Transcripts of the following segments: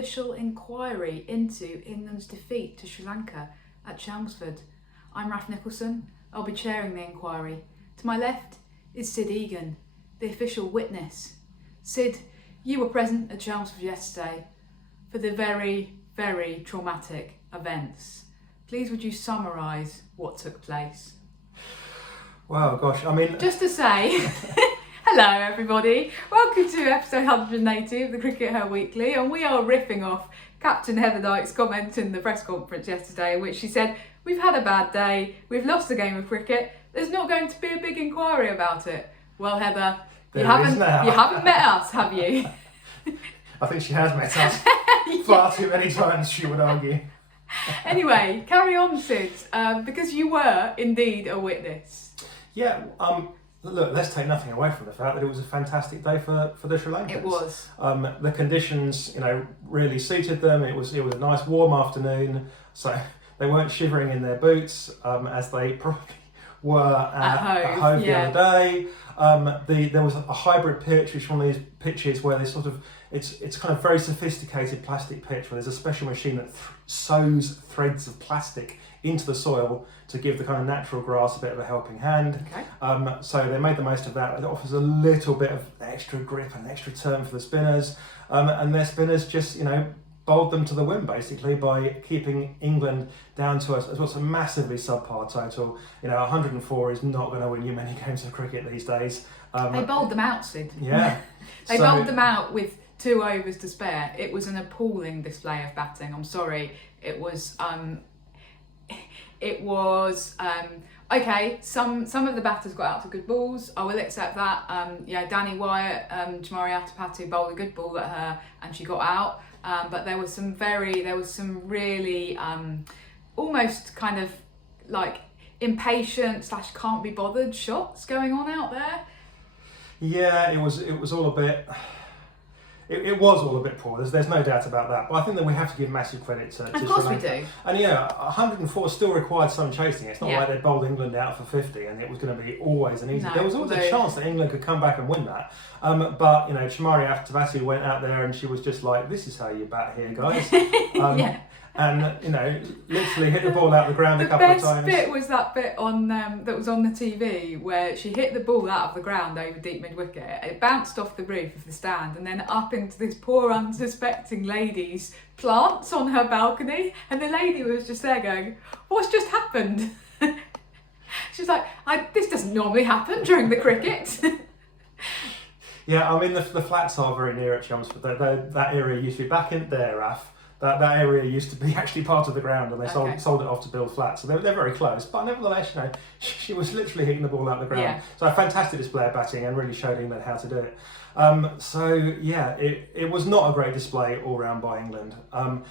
official inquiry into England's defeat to Sri Lanka at Chelmsford. I'm Raf Nicholson. I'll be chairing the inquiry. To my left is Sid Egan, the official witness. Sid, you were present at Chelmsford yesterday for the very, very traumatic events. Please would you summarise what took place? Wow, gosh, I mean... Just to say, hello everybody, welcome to episode 180 of the CRICKETher Weekly, and we are riffing off Captain Heather Dyke's comment in the press conference yesterday, in which she said, we've had a bad day, we've lost a game of cricket, there's not going to be a big inquiry about it. Well, Heather, you haven't met us, have you? I think she has met us far too many times, she would argue. Anyway, carry on, Sid, because you were indeed a witness. Yeah, look, let's take nothing away from the fact that it was a fantastic day for the Sri Lankans. It was. The conditions, really suited them. It was a nice warm afternoon, so they weren't shivering in their boots as they probably were at Hove the other day. There was a hybrid pitch, which is one of these pitches where they sort of it's kind of very sophisticated plastic pitch where there's a special machine that sews threads of plastic into the soil to give the kind of natural grass a bit of a helping hand. Okay. So they made the most of that. It offers a little bit of extra grip and extra turn for the spinners, and their spinners just bowled them to the wind basically by keeping England down to what's a massively subpar total. 104 is not going to win you many games of cricket these days. They bowled them out, Sid. Yeah. They bowled them out with 2 overs to spare. It was an appalling display of batting. I'm sorry. It was okay. Some of the batters got out to good balls. I will accept that. Danny Wyatt, Jamari Atapatu bowled a good ball at her, and she got out. But there was some really almost kind of like impatient / can't be bothered shots going on out there. Yeah, it was all a bit. It was all a bit poor. There's no doubt about that. But I think that we have to give massive credit to Of course we do. And 104 still required some chasing. It's not like they bowled England out for 50 and it was going to be always an easy. No, there was always a chance that England could come back and win that. But Chamari Atapatu went out there and she was just like, "This is how you bat here, guys." Yeah. And literally hit the ball out the ground a couple of times. The best bit was that bit on that was on the TV where she hit the ball out of the ground over deep mid wicket. It bounced off the roof of the stand and then up into this poor unsuspecting lady's plants on her balcony, and the lady was just there going, "What's just happened?" She's like, "This doesn't normally happen during the cricket." Yeah, I mean the flats are very near at Chelmsford. That area used to be back in there, Raf. That area used to be actually part of the ground, and they sold it off to build flats. So they're very close. But nevertheless, she was literally hitting the ball out of the ground. Yeah. So a fantastic display of batting and really showed England how to do it. It was not a great display all round by England. I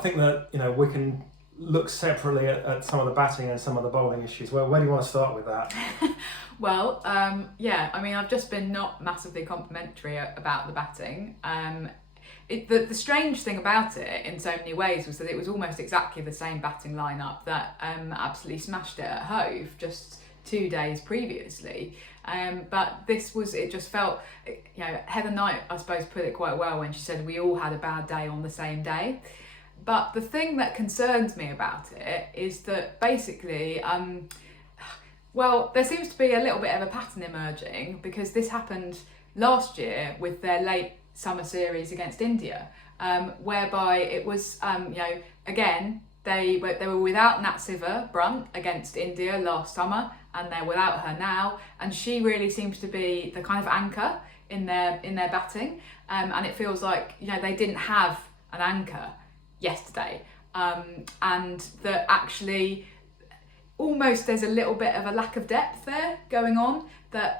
think that we can look separately at some of the batting and some of the bowling issues. Well, where do you want to start with that? Well, I've just been not massively complimentary about the batting. The strange thing about it in so many ways was that it was almost exactly the same batting lineup that absolutely smashed it at Hove just 2 days previously. But it just felt, Heather Knight, I suppose, put it quite well when she said we all had a bad day on the same day. But the thing that concerns me about it is that basically, there seems to be a little bit of a pattern emerging, because this happened last year with their late summer series against India, whereby it was, again, they were without Natsiva Brunt against India last summer, and they're without her now, and she really seems to be the kind of anchor in their batting, and it feels like they didn't have an anchor yesterday, and that actually almost there's a little bit of a lack of depth there going on. That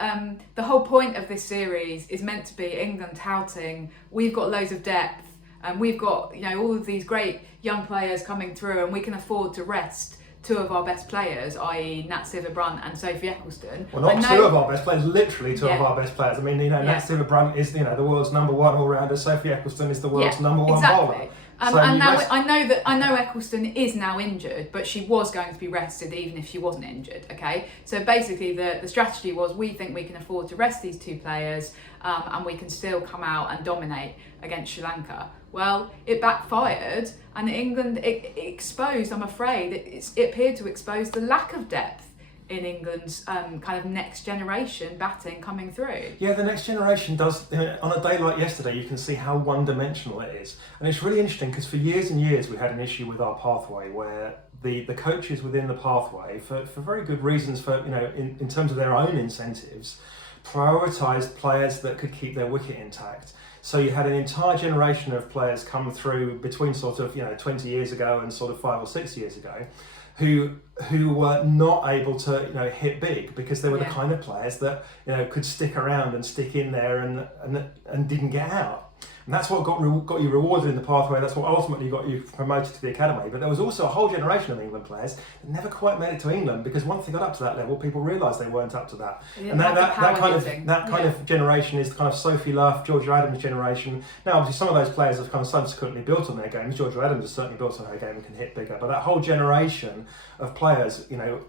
the whole point of this series is meant to be England touting, we've got loads of depth and we've got all of these great young players coming through, and we can afford to rest 2 of our best players, i.e. Natsiva Brunt and Sophie Ecclestone. Well, not 2 of our best players, literally 2 of our best players. I mean, Natsiva Brunt is the world's number 1 all-rounder. Sophie Ecclestone is the world's number 1 bowler. And now I know Eccleston is now injured, but she was going to be rested even if she wasn't injured. Okay, so basically the strategy was, we think we can afford to rest these two players, and we can still come out and dominate against Sri Lanka. Well, it backfired, and England it exposed. I'm afraid it appeared to expose the lack of depth in England's kind of next generation batting coming through. Yeah, the next generation does. On a day like yesterday, you can see how one-dimensional it is, and it's really interesting because for years and years we had an issue with our pathway where the coaches within the pathway, for very good reasons, for in terms of their own incentives, prioritised players that could keep their wicket intact. So you had an entire generation of players come through between sort of 20 years ago and sort of 5 or 6 years ago, who were not able to hit big because they were the kind of players that could stick around and stick in there and didn't get out. And that's what got you rewarded in the pathway. That's what ultimately got you promoted to the academy. But there was also a whole generation of England players that never quite made it to England because once they got up to that level, people realised they weren't up to that. And that kind of generation is the kind of Sophie Luff, Georgia Adams generation. Now, obviously, some of those players have kind of subsequently built on their games. Georgia Adams has certainly built on her game and can hit bigger. But that whole generation of players,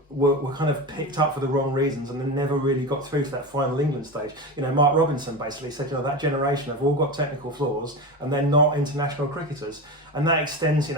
were kind of picked up for the wrong reasons and then never really got through to that final England stage. Mark Robinson basically said, that generation have all got technical flaws and they're not international cricketers. And that extends,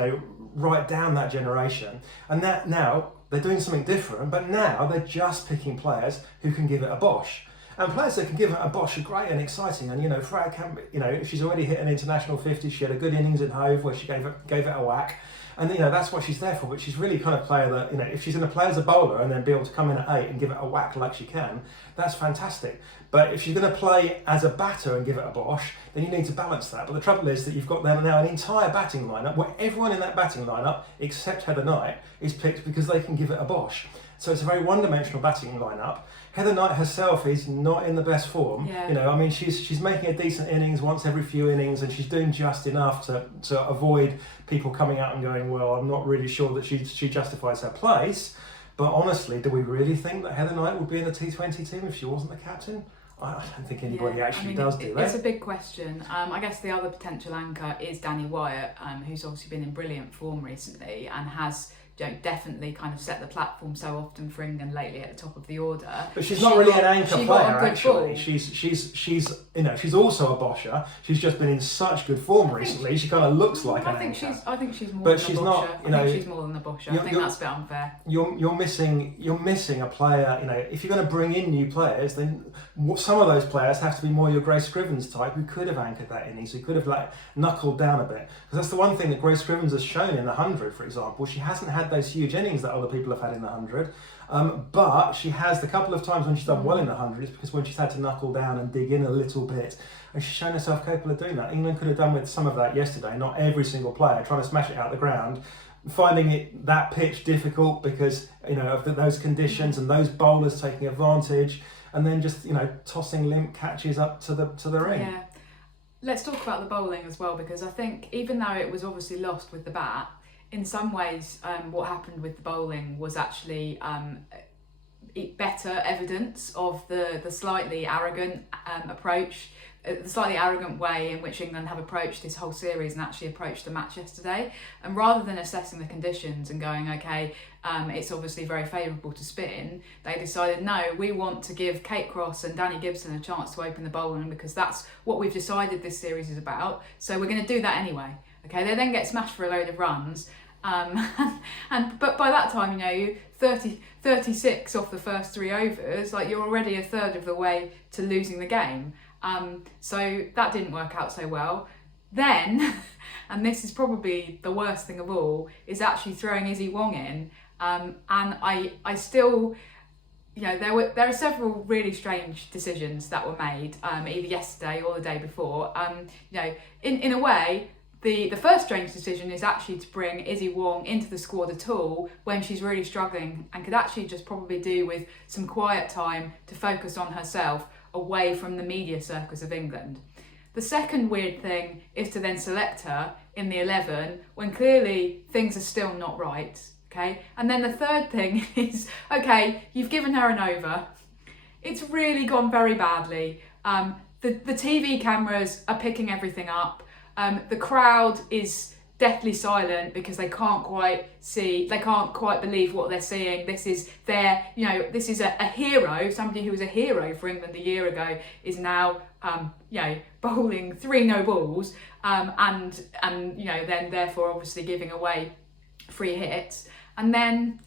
right down that generation. And that now they're doing something different, but now they're just picking players who can give it a bosh. And players that can give it a bosh are great and exciting. And Freya Camp, if she's already hit an international 50, she had a good innings in Hove where she gave it a whack. And that's what she's there for. But she's really kind of player that if she's going to play as a bowler and then be able to come in at 8 and give it a whack like she can, that's fantastic. But if she's going to play as a batter and give it a bosh, then you need to balance that. But the trouble is that you've got now an entire batting lineup where everyone in that batting lineup except Heather Knight is picked because they can give it a bosh. So it's a very one-dimensional batting lineup. Heather Knight herself is not in the best form. Yeah. She's making a decent innings once every few innings, and she's doing just enough to avoid people coming out and going, well, I'm not really sure that she justifies her place. But honestly, do we really think that Heather Knight would be in the T20 team if she wasn't the captain? I don't think anybody does do that. It's a big question. I guess the other potential anchor is Danny Wyatt, who's obviously been in brilliant form recently and has definitely kind of set the platform so often for England lately at the top of the order. But she's not really an anchor player, actually. She's also a bosher. She's just been in such good form recently. She kind of looks like an anchor. I think she's more than a bosher. I think she's more than a bosher. I think that's a bit unfair. You're missing a player. If you're going to bring in new players, then some of those players have to be more your Grace Scrivens type, who could have anchored that innings, who could have knuckled down a bit. Because that's the one thing that Grace Scrivens has shown in the 100, for example. She hasn't had those huge innings that other people have had in the 100, but she has the couple of times when she's done well in the 100 is because when she's had to knuckle down and dig in a little bit, and she's shown herself capable of doing that. England could have done with some of that yesterday, not every single player trying to smash it out the ground, finding that pitch difficult because of those conditions and those bowlers taking advantage, and then just tossing limp catches up to the ring. Yeah. Let's talk about the bowling as well, because I think even though it was obviously lost with the bat, in some ways, what happened with the bowling was actually better evidence of the slightly arrogant approach, the slightly arrogant way in which England have approached this whole series and actually approached the match yesterday. And rather than assessing the conditions and going, okay, it's obviously very favourable to spin, they decided, no, we want to give Kate Cross and Danny Gibson a chance to open the bowling because that's what we've decided this series is about. So we're going to do that anyway. Okay, they then get smashed for a load of runs, but by that time, you 36 off the first 3 overs, you're already a third of the way to losing the game. So that didn't work out so well. Then, and this is probably the worst thing of all, is actually throwing Izzy Wong in, and I still. There are several really strange decisions that were made, either yesterday or the day before. In a way, the first strange decision is actually to bring Izzy Wong into the squad at all when she's really struggling and could actually just probably do with some quiet time to focus on herself away from the media circus of England. The second weird thing is to then select her in the 11 when clearly things are still not right, okay? And then the third thing is, okay, you've given her an over. It's really gone very badly. The TV cameras are picking everything up. The crowd is deathly silent because they can't quite believe what they're seeing. This is this is a hero, somebody who was a hero for England a year ago is now bowling 3 no balls, and then therefore obviously giving away free hits, and then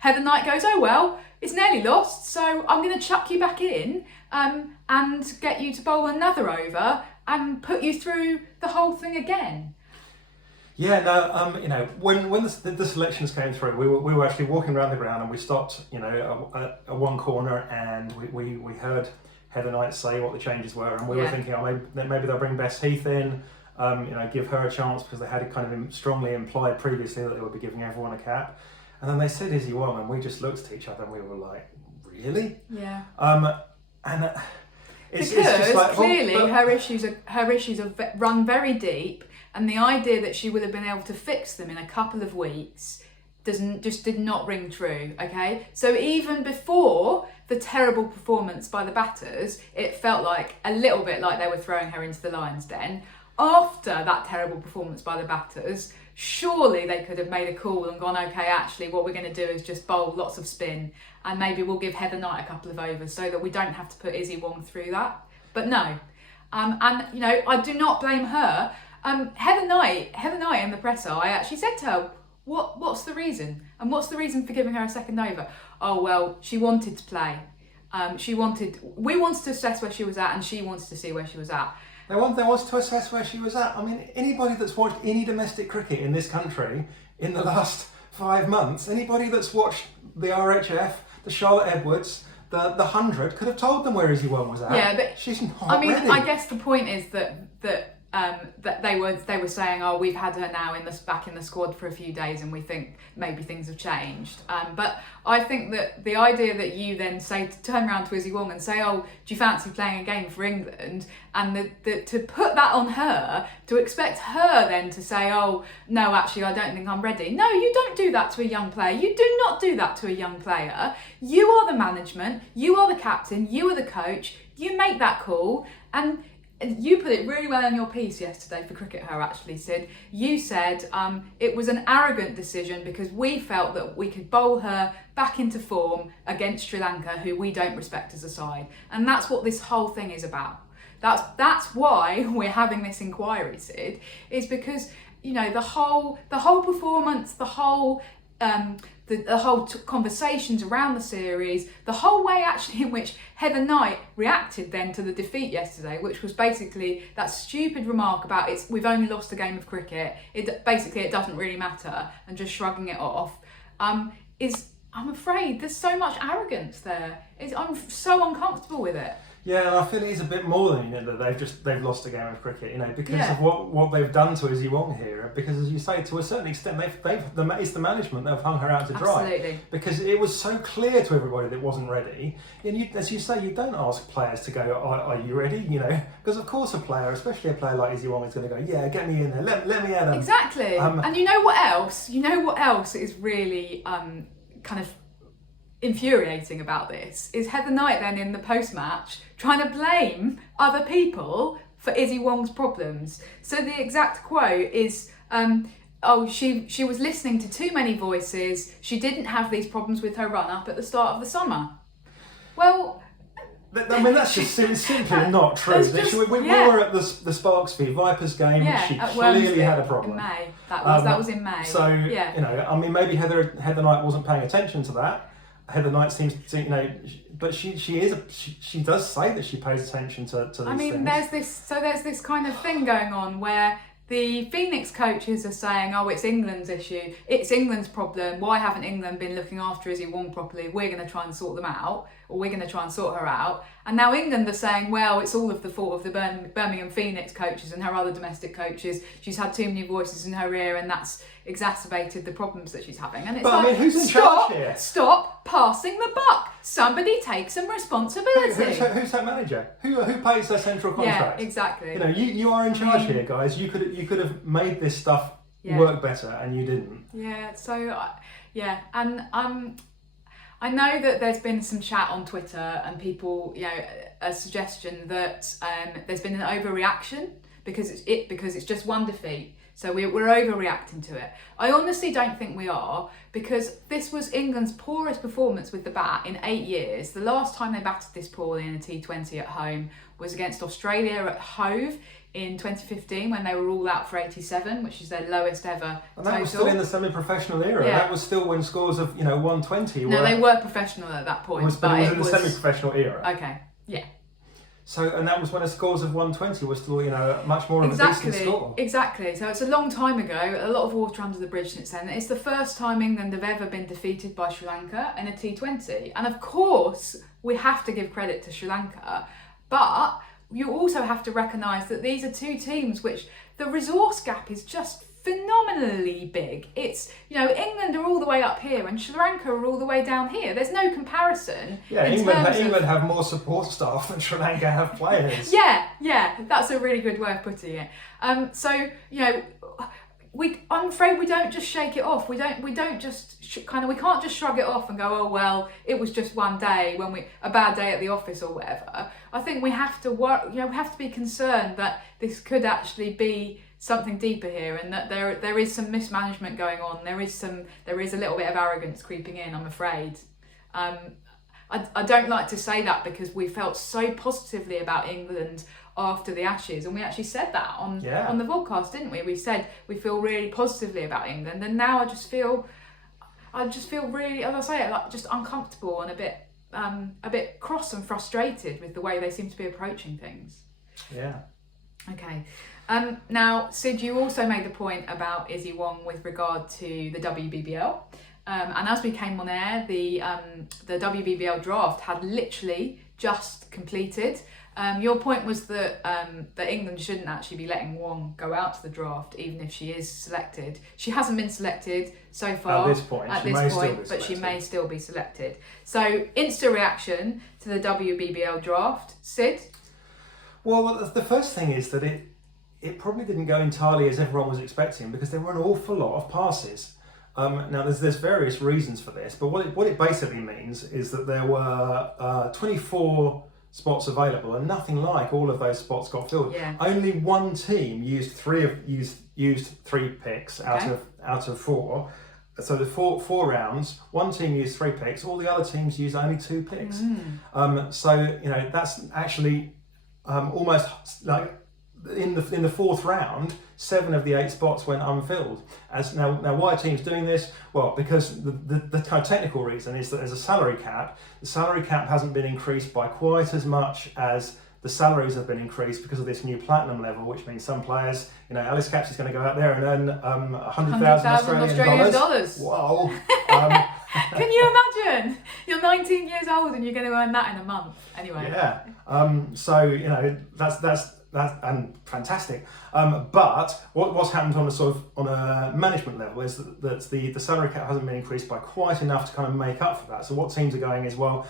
Heather Knight goes, oh well, it's nearly lost, so I'm going to chuck you back in and get you to bowl another over and put you through the whole thing again. Yeah, no, when the selections came through, we were actually walking around the ground, and we stopped, at one corner, and we heard Heather Knight say what the changes were, and we were thinking, maybe they'll bring Bess Heath in, give her a chance, because they had it kind of strongly implied previously that they would be giving everyone a cap, and then they said Izzy Wong, and we just looked at each other and we were like, really? Yeah. It's because just like, clearly her issues are run very deep. And the idea that she would have been able to fix them in a couple of weeks did not ring true, okay? So even before the terrible performance by the batters, it felt like a little bit like they were throwing her into the lion's den. After that terrible performance by the batters, surely they could have made a call and gone, okay, actually what we're going to do is just bowl lots of spin, and maybe we'll give Heather Knight a couple of overs so that we don't have to put Izzy Wong through that. But no. I do not blame her. Heather Knight in the presser, I actually said to her, what's the reason? And what's the reason for giving her a second over? Oh, well, she wanted to play. We wanted to assess where she was at, and she wanted to see where she was at. They wanted to assess where she was at. I mean, anybody that's watched any domestic cricket in this country in the last 5 months, anybody that's watched the RHF, the Charlotte Edwards, the 100, could have told them where Izzy Wong was at. Yeah, but she's not ready. I guess the point is that they were saying, oh, we've had her now back in the squad for a few days, and we think maybe things have changed. But I think that the idea that you then turn around to Izzy Wong and say, oh, do you fancy playing a game for England? And to put that on her, to expect her then to say, oh, no, actually, I don't think I'm ready. No, you don't do that to a young player. You do not do that to a young player. You are the management. You are the captain. You are the coach. You make that call. And you put it really well in your piece yesterday for CRICKETher, actually, Sid. You said it was an arrogant decision because we felt that we could bowl her back into form against Sri Lanka, who we don't respect as a side. And that's what this whole thing is about. That's why we're having this inquiry, Sid, is because, the whole performance, the whole conversations around the series, the whole way actually in which Heather Knight reacted then to the defeat yesterday, which was basically that stupid remark about we've only lost a game of cricket, it doesn't really matter, and just shrugging it off, I'm afraid there's so much arrogance there. I'm so uncomfortable with it. Yeah, and I feel it is a bit more than that they've lost a game of cricket, because of what they've done to Izzy Wong here. Because as you say, to a certain extent, it's the management that have hung her out to dry. Absolutely. Because it was so clear to everybody that it wasn't ready. And as you say, you don't ask players to go, are you ready? Because of course a player, especially a player like Izzy Wong, is going to go, yeah, get me in there, let me at him. Exactly. And you know what else? Is really kind of infuriating about this is Heather Knight then in the post-match trying to blame other people for Izzy Wong's problems. So the exact quote is, she was listening to too many voices, she didn't have these problems with her run-up at the start of the summer. Well, that's just simply not true. We were at the Sparks v Vipers game, which she clearly had a problem. In May. That was in May. So, maybe Heather Knight wasn't paying attention to that. Heather Knight seems to, but she does say that she pays attention to these things. There's this kind of thing going on where the Phoenix coaches are saying, oh, it's England's issue, it's England's problem, why haven't England been looking after Izzy Wong properly, we're going to try and sort them out, or we're going to try and sort her out. And now England are saying, well, it's all of the fault of the Birmingham Phoenix coaches and her other domestic coaches, she's had too many voices in her ear and that's exacerbated the problems that she's having. And it's who's in charge here? Stop passing the buck. Somebody take some responsibility. Who's her manager? Who pays their central contract? Yeah, exactly. You are in charge here, guys. You could have made this stuff work better, and you didn't. Yeah. So and I know that there's been some chat on Twitter and people, a suggestion that there's been an overreaction because it's just one defeat. So we're overreacting to it. I honestly don't think we are, because this was England's poorest performance with the bat in 8 years. The last time they batted this poorly in a T20 at home was against Australia at Hove in 2015, when they were all out for 87, which is their lowest ever And that total. was still in the semi-professional era. Yeah. That was still when scores of 120 No, they were professional at that point. but it was in the semi-professional era. Okay, yeah. So, and that was when the scores of 120 were still, much more of a decent score. Exactly. So it's a long time ago, a lot of water under the bridge since then. It's the first time England have ever been defeated by Sri Lanka in a T20. And of course, we have to give credit to Sri Lanka, but you also have to recognise that these are two teams which the resource gap is just phenomenally big. It's, England are all the way up here and Sri Lanka are all the way down here. There's no comparison. Yeah, England have more support staff than Sri Lanka have players. Yeah, that's a really good way of putting it. I'm afraid we don't just shake it off. We don't just we can't just shrug it off and go, oh well, it was just one day a bad day at the office or whatever. I think we have to work. We have to be concerned that this could actually be something deeper here, and that there is some mismanagement going on. There is a little bit of arrogance creeping in, I'm afraid. I don't like to say that because we felt so positively about England after the Ashes, and we actually said that on the podcast, didn't we? We said we feel really positively about England, and now I just feel really, as I say it, like just uncomfortable and a bit cross and frustrated with the way they seem to be approaching things. Yeah. Okay. Now, Sid, you also made the point about Izzy Wong with regard to the WBBL. And as we came on air, the WBBL draft had literally just completed. Your point was that England shouldn't actually be letting Wong go out to the draft, even if she is selected. She hasn't been selected so far. At this point, but she may still be selected. So, instant reaction to the WBBL draft, Sid? Well, the first thing is that it probably didn't go entirely as everyone was expecting, because there were an awful lot of passes. Now, there's various reasons for this, but what it basically means is that there were 24 spots available, and nothing like all of those spots got filled. Yeah. Only one team used three picks out of four. So the four rounds, one team used 3 picks, all the other teams used only 2 picks. So that's actually almost like in the fourth round, 7 of the 8 spots went unfilled. Now why are teams doing this? Well, because the kind of technical reason is that there's a salary cap. The salary cap hasn't been increased by quite as much as the salaries have been increased because of this new platinum level, which means some players, Alice Caps is going to go out there and earn 100,000 Australian dollars. Wow. Can you imagine? You're 19 years old and you're going to earn that in a month. Anyway. Yeah. So that's and fantastic. But what's happened on a management level is that the salary cap hasn't been increased by quite enough to kind of make up for that. So what teams are going is, well,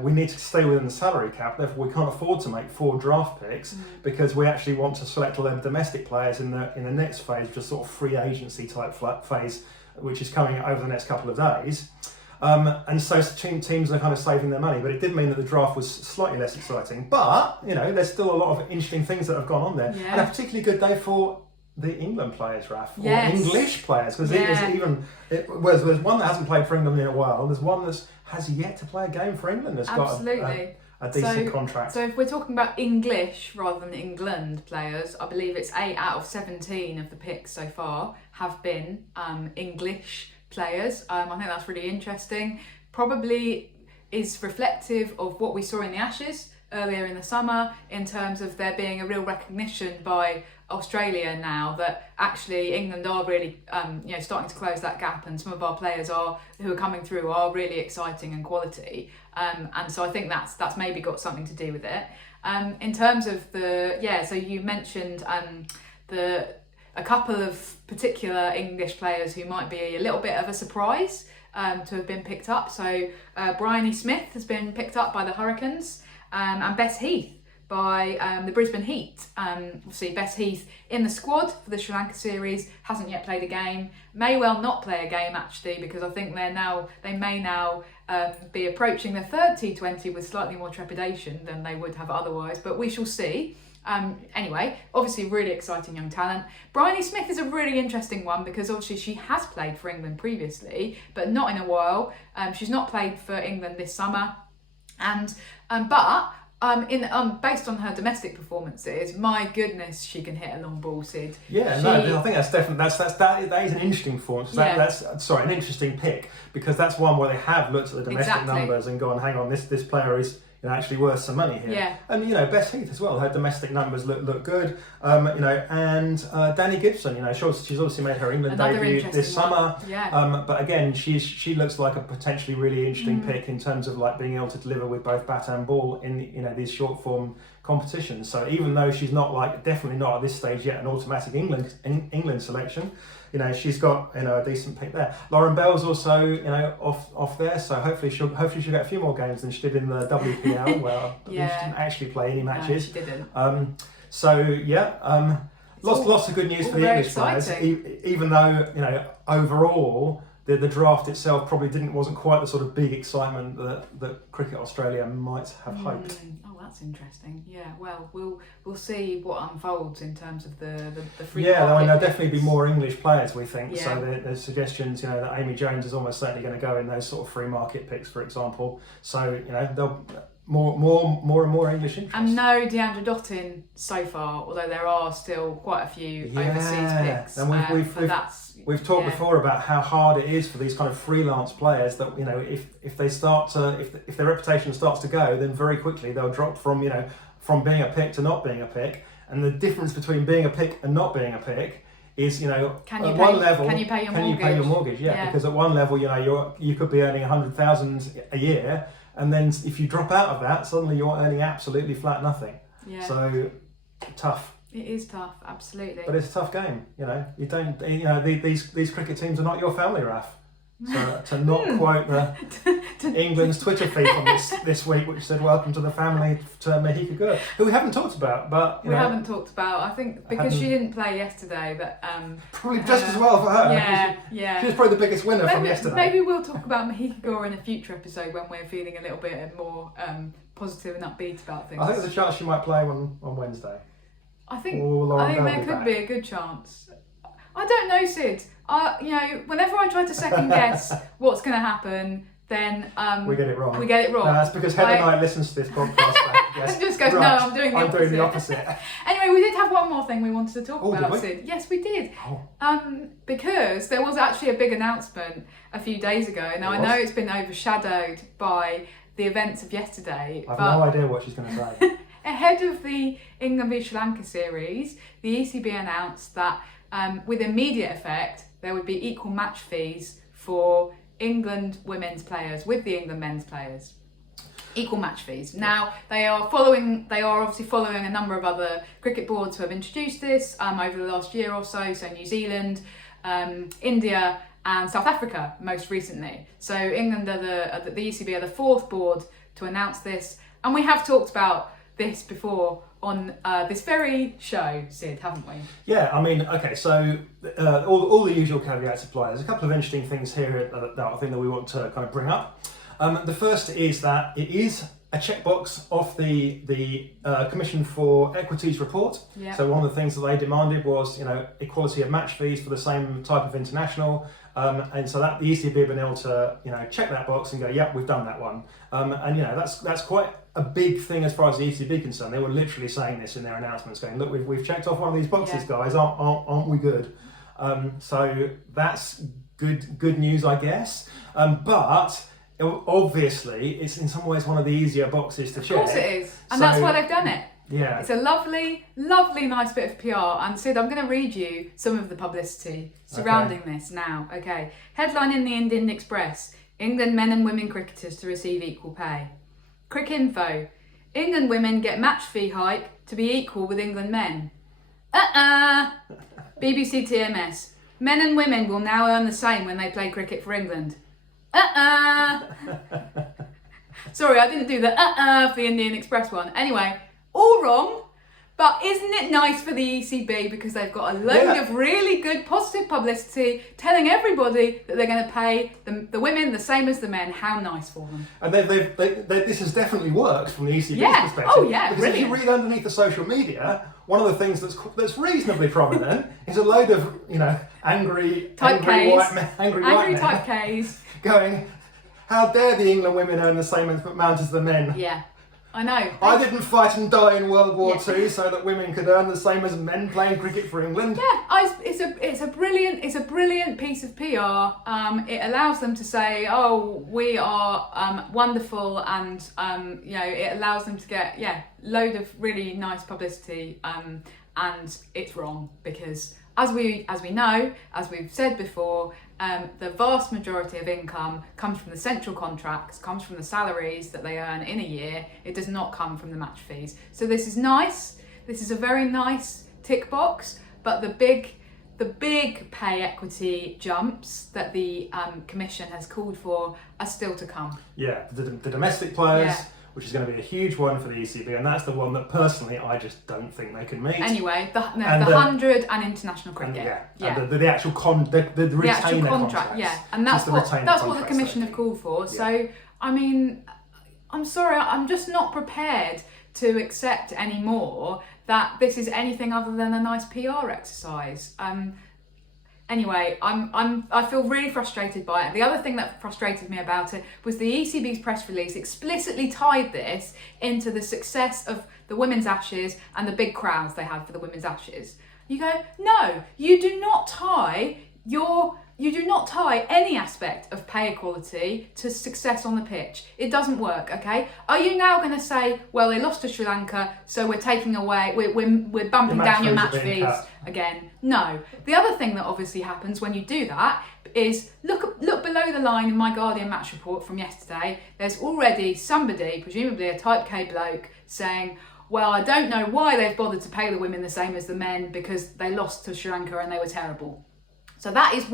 we need to stay within the salary cap, therefore we can't afford to make 4 draft picks because we actually want to select 11 domestic players in the next phase, just sort of free agency type phase, which is coming over the next couple of days. And so teams are kind of saving their money, but it did mean that the draft was slightly less exciting. But, there's still a lot of interesting things that have gone on there. Yeah. And a particularly good day for the England players, Raf, yes. or English players, because there's one that hasn't played for England in a while, there's one that has yet to play a game for England that's got a decent contract. So if we're talking about English rather than England players, I believe it's 8 out of 17 of the picks so far have been English players. I think that's really interesting. Probably is reflective of what we saw in the Ashes earlier in the summer, in terms of there being a real recognition by Australia now that actually England are really starting to close that gap, and some of our players who are coming through are really exciting and quality, and so I think that's maybe got something to do with it. In terms of so you mentioned a couple of particular English players who might be a little bit of a surprise to have been picked up. So Bryony Smith has been picked up by the Hurricanes, and Bess Heath by the Brisbane Heat. Obviously Bess Heath in the squad for the Sri Lanka series, hasn't yet played a game, may well not play a game actually, because I think they may now be approaching their 3rd T20 with slightly more trepidation than they would have otherwise, but we shall see. Anyway, obviously really exciting young talent. Bryony Smith is a really interesting one because obviously she has played for England previously, but not in a while. She's not played for England this summer, and based on her domestic performances, my goodness, she can hit a long ball, Sid. Yeah, I think that's definitely that is an interesting performance. That's an interesting pick, because that's one where they have looked at the domestic numbers and gone, hang on, this player is actually worth some money here. Yeah. And Bess Heath as well, her domestic numbers look good. And Danny Gibson, she's obviously made her England debut this summer. Yeah. But again, she looks like a potentially really interesting pick in terms of like being able to deliver with both bat and ball in these short form competitions. So even though she's not definitely not at this stage yet an automatic England selection, she's got a decent pick there. Lauren Bell's also off there, so hopefully she'll get a few more games than she did in the WBL, where she didn't actually play any matches. No, she didn't. Lots of good news for the English players. Even though overall the draft itself probably wasn't quite the sort of big excitement that Cricket Australia might have hoped. Oh, that's interesting. Yeah, well, we'll see what unfolds in terms of the free market. I mean, there'll picks. definitely be more English players, we think. Yeah. So there's suggestions, that Amy Jones is almost certainly going to go in those sort of free market picks, for example. So they'll more and more English interest. And no Deandra Dottin so far, although there are still quite a few overseas picks. And we've talked before about how hard it is for these kind of freelance players that if they start to if their reputation starts to go, then very quickly they'll drop from being a pick to not being a pick. And the difference between being a pick and not being a pick is can you pay your mortgage? Yeah, because at one level you could be earning 100,000 a year. And then if you drop out of that, suddenly you're earning absolutely flat nothing. Yeah. So tough. It is tough, absolutely. But it's a tough game. You don't. These cricket teams are not your family, Raf. So to not quote England's Twitter feed from this week, which said "Welcome to the family" to Mahika Gur, who we haven't talked about, but we haven't talked about. I think because she didn't play yesterday, but probably just as well for her. Yeah. She was probably the biggest winner from yesterday. Maybe we'll talk about Mahika Gur in a future episode when we're feeling a little bit more positive and upbeat about things. I think there's a chance she might play on Wednesday. I think there could be a good chance. I don't know, Sid. Whenever I try to second guess what's going to happen, then we get it wrong. No, that's because Heather Knight listens to this podcast. And just goes, right, no, I'm doing the opposite. Anyway, we did have one more thing we wanted to talk about, Sid. Yes, we did. Because there was actually a big announcement a few days ago. Now, I know it's been overshadowed by the events of yesterday. I have no idea what she's going to say. Ahead of the England v Sri Lanka series, the ECB announced that with immediate effect, there would be equal match fees for England women's players with the England men's players. Equal match fees. Now, they are obviously following a number of other cricket boards who have introduced this over the last year or so. So New Zealand, India and South Africa most recently. So England the ECB are the fourth board to announce this. And we have talked about this before on this very show, Sid, haven't we? Yeah, I mean, okay, so all the usual caveats apply. There's a couple of interesting things here that I think that we want to kind of bring up. The first is that it is a checkbox off the Commission for Equities report. Yeah. So one of the things that they demanded was, equality of match fees for the same type of international. And so that the ECB have been able to, check that box and go, yep, we've done that one. And that's quite a big thing as far as the ECB concerned. They were literally saying this in their announcements, going, look, we've checked off one of these boxes, guys. Aren't we good? So that's good news, I guess. But obviously, it's in some ways one of the easier boxes to check. Of course it is, and that's why they've done it. Yeah. It's a lovely, lovely, nice bit of PR. And Sid, I'm going to read you some of the publicity surrounding this now. Okay. Headline in the Indian Express: England men and women cricketers to receive equal pay. CRICKETher: England women get match fee hike to be equal with England men. BBC TMS: men and women will now earn the same when they play cricket for England. Sorry, I didn't do the for the Indian Express one. Anyway, all wrong, But isn't it nice for the ECB because they've got a load of really good positive publicity telling everybody that they're going to pay the women the same as the men? How nice for them. And this has definitely worked from the ECB's perspective. Oh yeah, because brilliant. if you read underneath the social media, one of the things that's reasonably prominent is a load of angry white men type Ks going, how dare the England women earn the same amount as the men? Yeah. I know. I didn't fight and die in World War II so that women could earn the same as men playing cricket for England. Yeah, it's a brilliant piece of PR. It allows them to say, oh, we are wonderful, and it allows them to get load of really nice publicity. And it's wrong because as we know, as we've said before, the vast majority of income comes from the central contracts, comes from the salaries that they earn in a year. It does not come from the match fees. So this is nice. This is a very nice tick box, but the big pay equity jumps that the Commission has called for are still to come. Yeah, the domestic players, which is going to be a huge one for the ECB, and that's the one that personally I just don't think they can meet. Anyway, the 100 and international cricket. And the actual the retainer contract. And that's what the Commission have called for. So I mean, I'm sorry, I'm just not prepared to accept anymore that this is anything other than a nice PR exercise. Anyway, I feel really frustrated by it. The other thing that frustrated me about it was the ECB's press release explicitly tied this into the success of the Women's Ashes and the big crowds they had for the Women's Ashes. You go, no, you do not tie any aspect of pay equality to success on the pitch. It doesn't work, okay? Are you now going to say, well, they lost to Sri Lanka, so we're taking away, we're bumping down your match fees again? No. The other thing that obviously happens when you do that is look below the line in my Guardian match report from yesterday. There's already somebody, presumably a type K bloke, saying, well, I don't know why they've bothered to pay the women the same as the men because they lost to Sri Lanka and they were terrible. So that is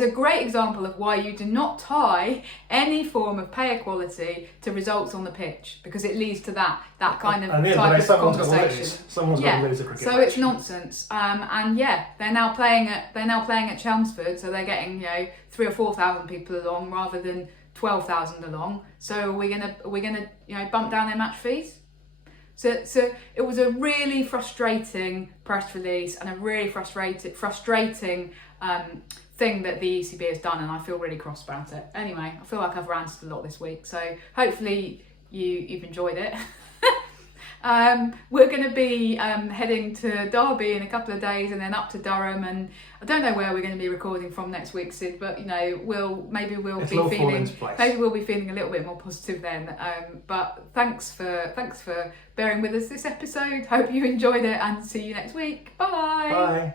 a great example of why you do not tie any form of pay equality to results on the pitch, because it leads to that kind of type of conversation. Someone's got to lose a cricket match. So it's nonsense. They're now playing at Chelmsford, so they're getting 3,000 or 4,000 people along rather than 12,000 along. So are we gonna bump down their match fees? So it was a really frustrating press release and a really frustrating thing that the ECB has done, and I feel really cross about it. Anyway, I feel like I've ranted a lot this week, so hopefully you've enjoyed it. We're going to be heading to Derby in a couple of days and then up to Durham, and I don't know where we're going to be recording from next week, Sid, but we'll be feeling a little bit more positive then. But thanks for bearing with us this episode. Hope you enjoyed it, and see you next week. Bye. Bye.